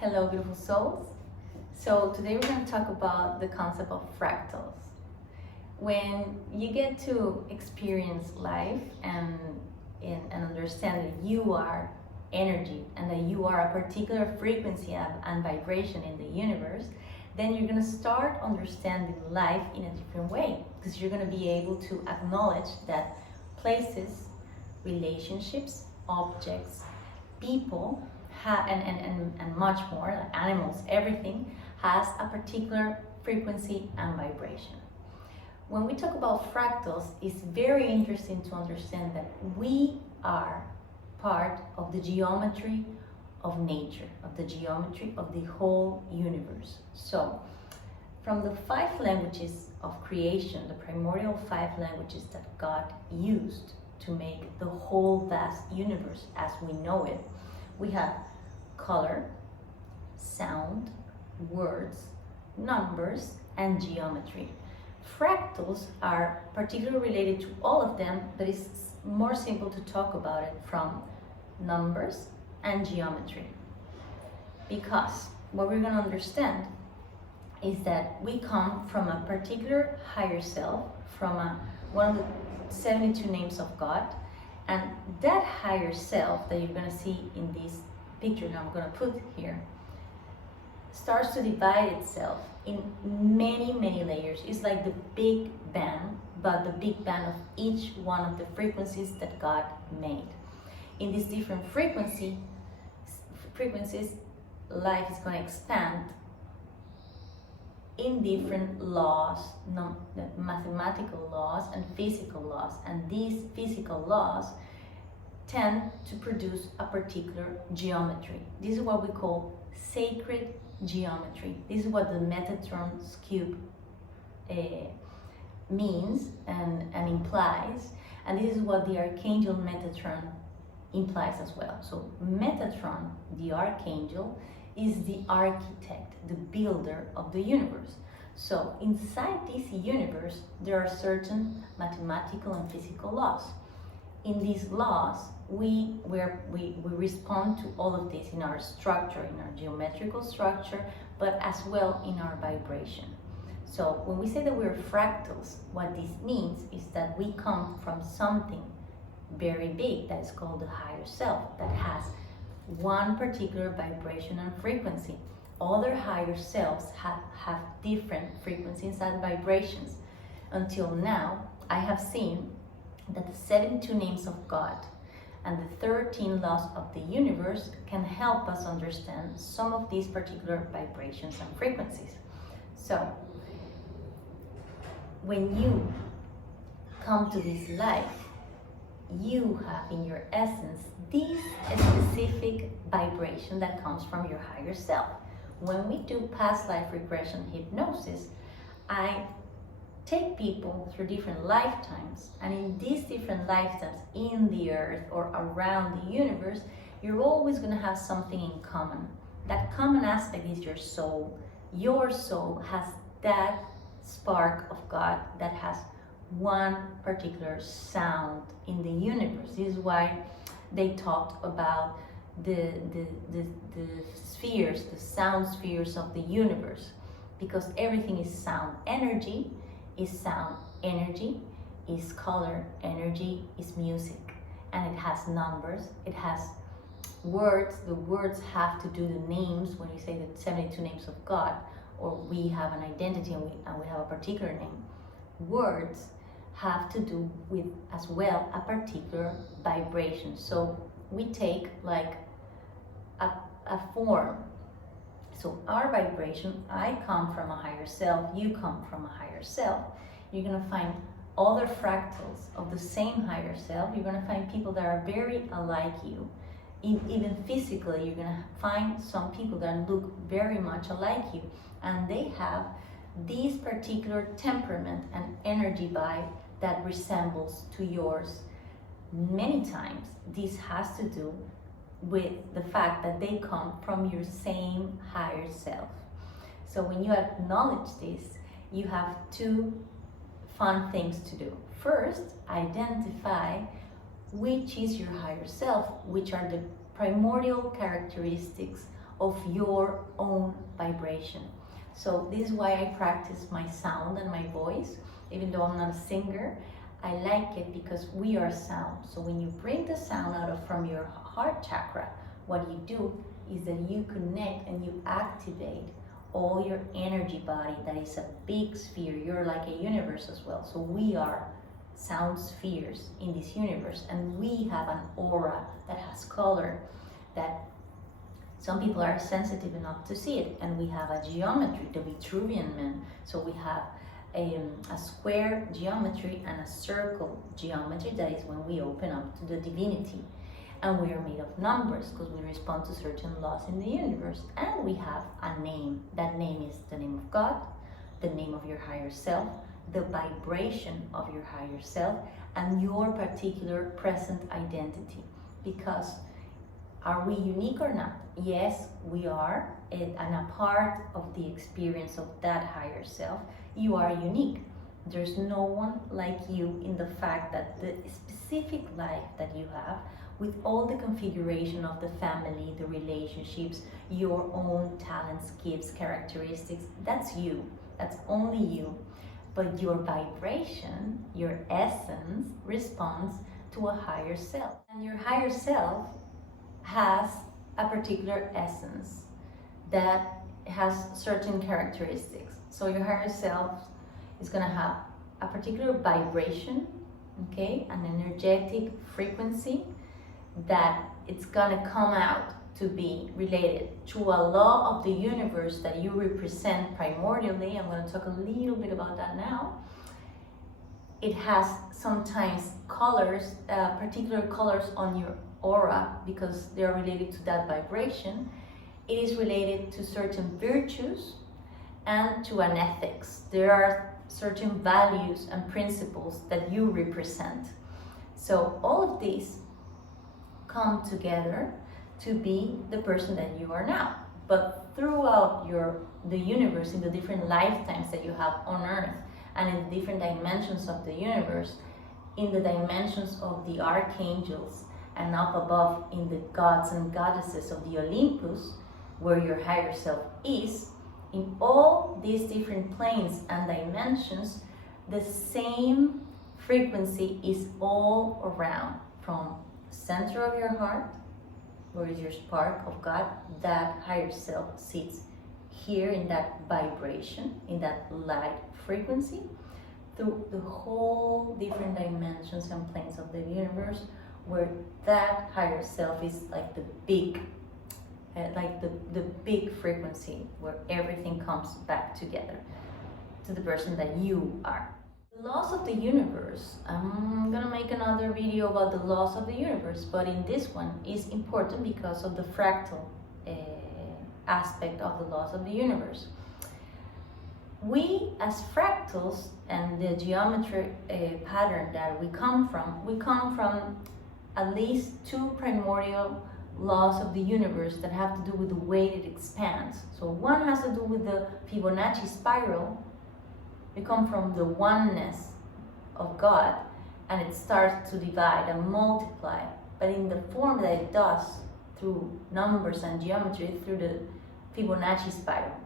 Hello, beautiful souls. So today we're going to talk about the concept of fractals. When you get to experience life and understand that you are energy and that you are a particular frequency and vibration in the universe, then you're going to start understanding life in a different way, because you're going to be able to acknowledge that places, relationships, objects, people, and much more, like animals, everything has a particular frequency and vibration. When we talk about fractals, it's very interesting to understand that we are part of the geometry of nature, of the geometry of the whole universe. So, from the 5 languages of creation, the primordial 5 languages that God used to make the whole vast universe as we know it, we have color, sound, words, numbers, and geometry. Fractals are particularly related to all of them, but it's more simple to talk about it from numbers and geometry. Because what we're going to understand is that we come from a particular higher self, from one of the 72 names of God, and that higher self that you're going to see in this picture that I'm going to put here starts to divide itself in many layers. It's like the Big Bang, but the Big Bang of each one of the frequencies that God made. In these different frequencies, life is going to expand in different laws, mathematical laws and physical laws. And these physical laws tend to produce a particular geometry. This is what we call sacred geometry. This is what the Metatron's cube means and implies, and this is what the Archangel Metatron implies as well. So Metatron, the Archangel, is the architect, the builder of the universe. So inside this universe, there are certain mathematical and physical laws. In these laws, we respond to all of this in our structure, in our geometrical structure, but as well in our vibration. So when we say that we're fractals, what this means is that we come from something very big that is called the higher self, that has one particular vibration and frequency. Other higher selves have different frequencies and vibrations. Until now, I have seen that the 72 names of God and the 13 laws of the universe can help us understand some of these particular vibrations and frequencies. So, when you come to this life, you have in your essence this specific vibration that comes from your higher self. When we do past life regression hypnosis, I take people through different lifetimes, and in these different lifetimes in the earth or around the universe, you're always going to have something in common. That common aspect is your soul. Your soul has that spark of God that has one particular sound in the universe. This is why they talked about the spheres, the sound spheres of the universe, because everything is sound. Energy is sound, energy is color, energy is music, and it has numbers, it has words. The words have to do the names. When you say the 72 names of God, or we have an identity and we have a particular name, words have to do with as well a particular vibration. So we take like a form. So our vibration, I come from a higher self, you come from a higher self. You're going to find other fractals of the same higher self. You're going to find people that are very alike you. Even physically, you're going to find some people that look very much alike you. And they have this particular temperament and energy vibe that resembles to yours. Many times, this has to do with the fact that they come from your same higher self. So when you acknowledge this, you have 2 fun things to do. First, identify which is your higher self, which are the primordial characteristics of your own vibration. So this is why I practice my sound and my voice. Even though I'm not a singer, I like it because we are sound. So when you bring the sound from your heart chakra, what you do is that you connect and you activate all your energy body. That is a big sphere. You're like a universe as well. So we are sound spheres in this universe, and we have an aura that has color, that some people are sensitive enough to see it. And we have a geometry, the Vitruvian man. So we have a square geometry and a circle geometry. That is when we open up to the divinity. And we are made of numbers because we respond to certain laws in the universe. And we have a name. That name is the name of God, the name of your higher self, the vibration of your higher self, and your particular present identity. Because are we unique or not? Yes, we are, and a part of the experience of that higher self. You are unique. There's no one like you in the fact that the specific life that you have, with all the configuration of the family, the relationships, your own talents, gifts, characteristics, that's you. That's only you. But your vibration, your essence, responds to a higher self. And your higher self has a particular essence that has certain characteristics. So your higher self is going to have a particular vibration, okay, an energetic frequency that it's going to come out to be related to a law of the universe that you represent primordially. I'm going to talk a little bit about that now. It has sometimes colors, particular colors on your aura because they are related to that vibration. It is related to certain virtues and to an ethics. There are certain values and principles that you represent. So all of these come together to be the person that you are now. But throughout the universe, in the different lifetimes that you have on Earth, and in the different dimensions of the universe, in the dimensions of the archangels, and up above in the gods and goddesses of the Olympus, where your higher self is, in all these different planes and dimensions, the same frequency is all around, from the center of your heart, where is your spark of God, that higher self sits here in that vibration, in that light frequency, through the whole different dimensions and planes of the universe, where that higher self is like the big, the big frequency, where everything comes back together to the person that you are. The laws of the universe, I'm gonna make another video about the laws of the universe, but in this one is important because of the fractal aspect of the laws of the universe. We as fractals and the geometry pattern that we come from at least two primordial laws of the universe that have to do with the way it expands. So one has to do with the Fibonacci spiral. We come from the oneness of God, and it starts to divide and multiply, but in the form that it does through numbers and geometry, through the Fibonacci spiral.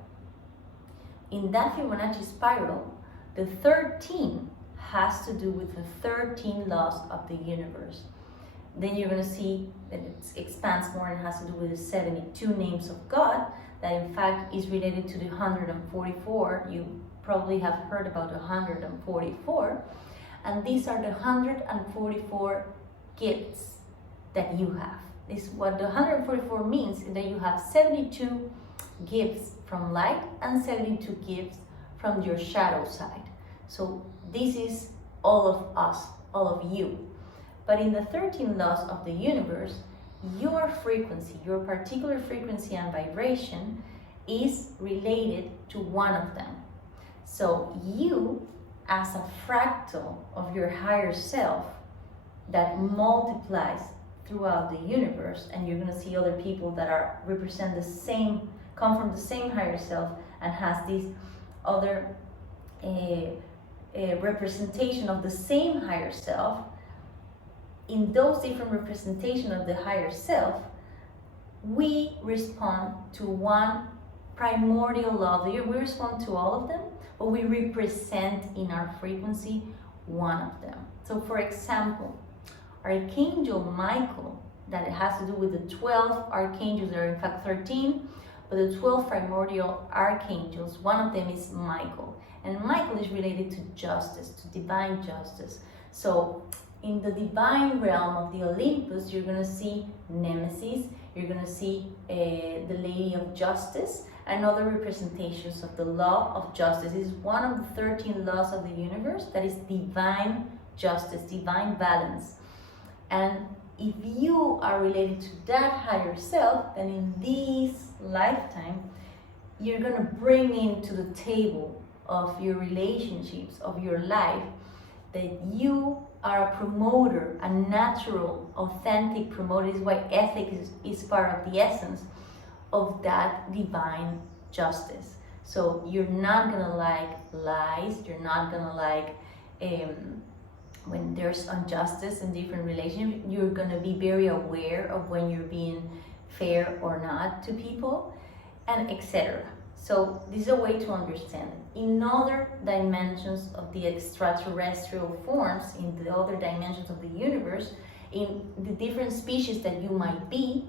In that Fibonacci spiral, the 13 has to do with the 13 laws of the universe. Then you're going to see that it expands more and has to do with the 72 names of God, that in fact is related to the 144. You probably have heard about the 144. And these are the 144 gifts that you have. This, what the 144 means is that you have 72 gifts from light and 72 gifts from your shadow side. So this is all of us, all of you. But in the 13 laws of the universe, your frequency, your particular frequency and vibration is related to one of them. So you, as a fractal of your higher self that multiplies throughout the universe, and you're going to see other people that represent the same, come from the same higher self and has this other representation of the same higher self. In those different representations of the higher self, we respond to one primordial law. We respond to all of them, but we represent in our frequency one of them. So for example, Archangel Michael, that it has to do with the 12 archangels. There are in fact 13, but the 12 primordial archangels, one of them is Michael. And Michael is related to justice, to divine justice. So in the divine realm of the Olympus, you're going to see Nemesis, you're going to see the Lady of Justice, and other representations of the law of justice. It is one of the 13 laws of the universe that is divine justice, divine balance. And if you are related to that higher self, then in this lifetime, you're going to bring into the table of your relationships, of your life, that you are a promoter, a natural, authentic promoter. This is why ethics is part of the essence of that divine justice. So you're not gonna like lies, you're not gonna like when there's injustice in different relationships, you're gonna be very aware of when you're being fair or not to people, and etc. So this is a way to understand it. In other dimensions of the extraterrestrial forms, in the other dimensions of the universe, in the different species that you might be,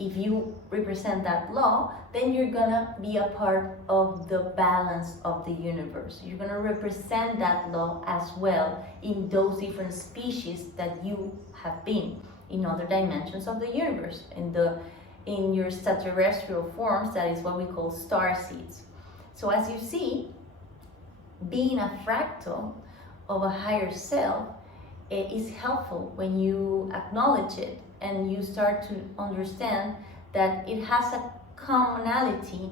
if you represent that law, then you're gonna be a part of the balance of the universe. You're gonna represent that law as well in those different species that you have been in other dimensions of the universe. In your extraterrestrial forms, that is what we call star seeds. So as you see, being a fractal of a higher self is helpful when you acknowledge it and you start to understand that it has a commonality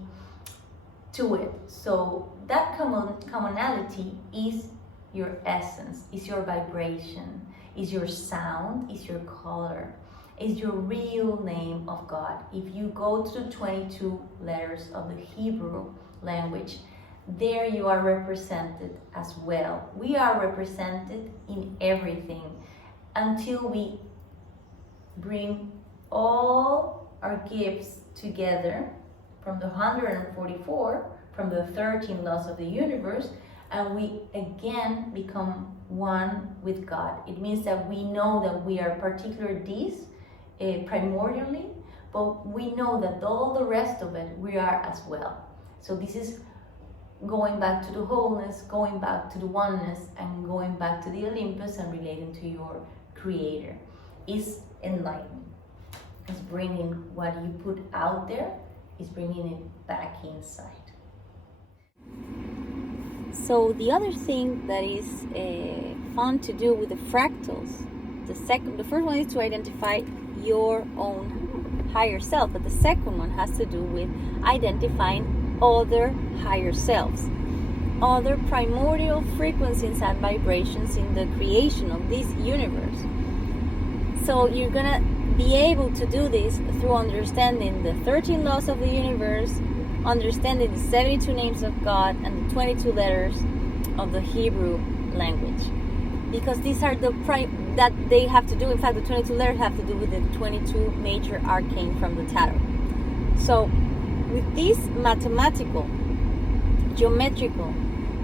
to it. So that commonality is your essence, is your vibration, is your sound, is your color, is your real name of God. If you go to the 22 letters of the Hebrew language, there you are represented as well. We are represented in everything until we bring all our gifts together from the 144, from the 13 laws of the universe, and we again become one with God. It means that we know that we are particular these primordially, but we know that all the rest of it we are as well. So this is going back to the wholeness, going back to the oneness, and going back to the Olympus and relating to your creator. Is enlightenment. Is bringing what you put out there, is bringing it back inside. So the other thing that is fun to do with the fractals, the first one is to identify your own higher self, but the second one has to do with identifying other higher selves, other primordial frequencies and vibrations in the creation of this universe. So you're gonna be able to do this through understanding the 13 laws of the universe, understanding the 72 names of God and the 22 letters of the Hebrew language. Because these are that they have to do, in fact the 22 letters have to do with the 22 major arcane from the tarot. So with this mathematical, geometrical,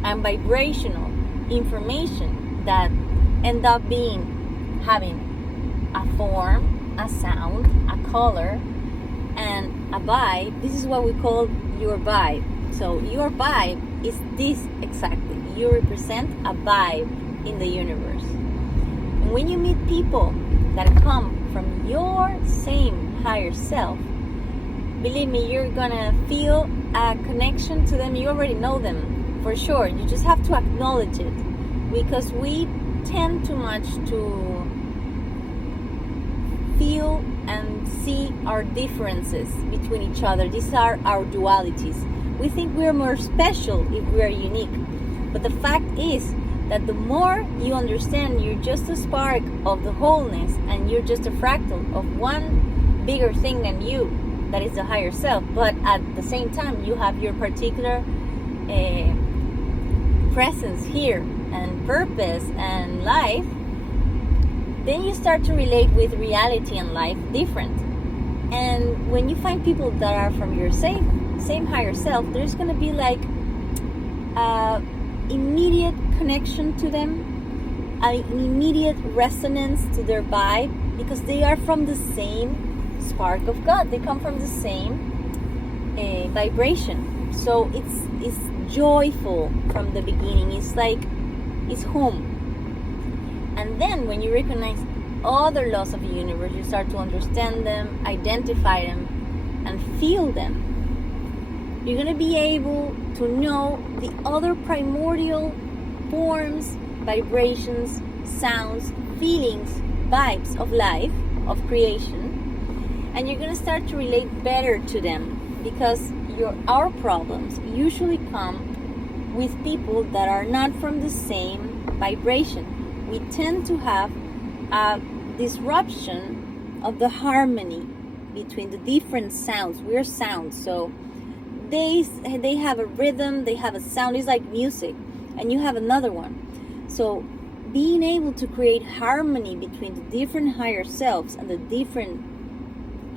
and vibrational information that end up having a form, a sound, a color, and a vibe, this is what we call your vibe. So your vibe is this exactly. You represent a vibe in the universe. And when you meet people that come from your same higher self, believe me, you're gonna feel a connection to them. You already know them for sure. You just have to acknowledge it, because we tend too much to feel and see our differences between each other. These are our dualities. We think we're more special if we are unique. But the fact is that the more you understand you're just a spark of the wholeness, and you're just a fractal of one bigger thing than you, that is the higher self, but at the same time you have your particular presence here and purpose and life, then you start to relate with reality and life different. And when you find people that are from your same higher self, there's going to be like immediate connection to them, an immediate resonance to their vibe, because they are from the same spark of God. They come from the same vibration. So it's joyful from the beginning. It's like it's home. And then when you recognize other laws of the universe, you start to understand them, identify them, and feel them. You're going to be able to know the other primordial forms, vibrations, sounds, feelings, vibes of life, of creation. And you're going to start to relate better to them, because our problems usually come with people that are not from the same vibration. We tend to have a disruption of the harmony between the different sounds. We're sounds, so they have a rhythm, they have a sound. It's like music, and you have another one. So being able to create harmony between the different higher selves and the different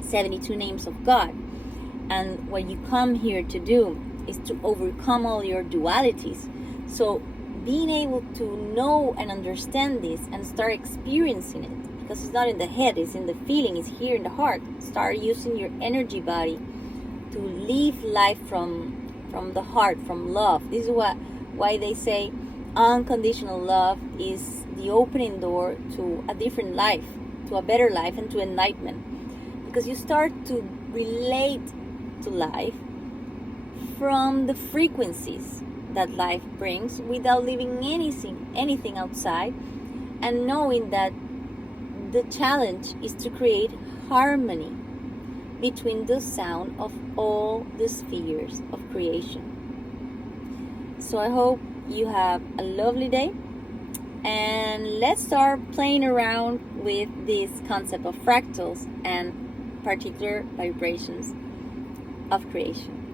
72 names of God, and what you come here to do is to overcome all your dualities. So being able to know and understand this and start experiencing it, because it's not in the head, it's in the feeling, it's here in the heart. Start using your energy body to live life from the heart, from love. This is why they say unconditional love is the opening door to a different life, to a better life, and to enlightenment. Because you start to relate to life from the frequencies that life brings, without leaving anything outside, and knowing that the challenge is to create harmony between the sound of all the spheres of creation. So I hope you have a lovely day, and let's start playing around with this concept of fractals and particular vibrations of creation.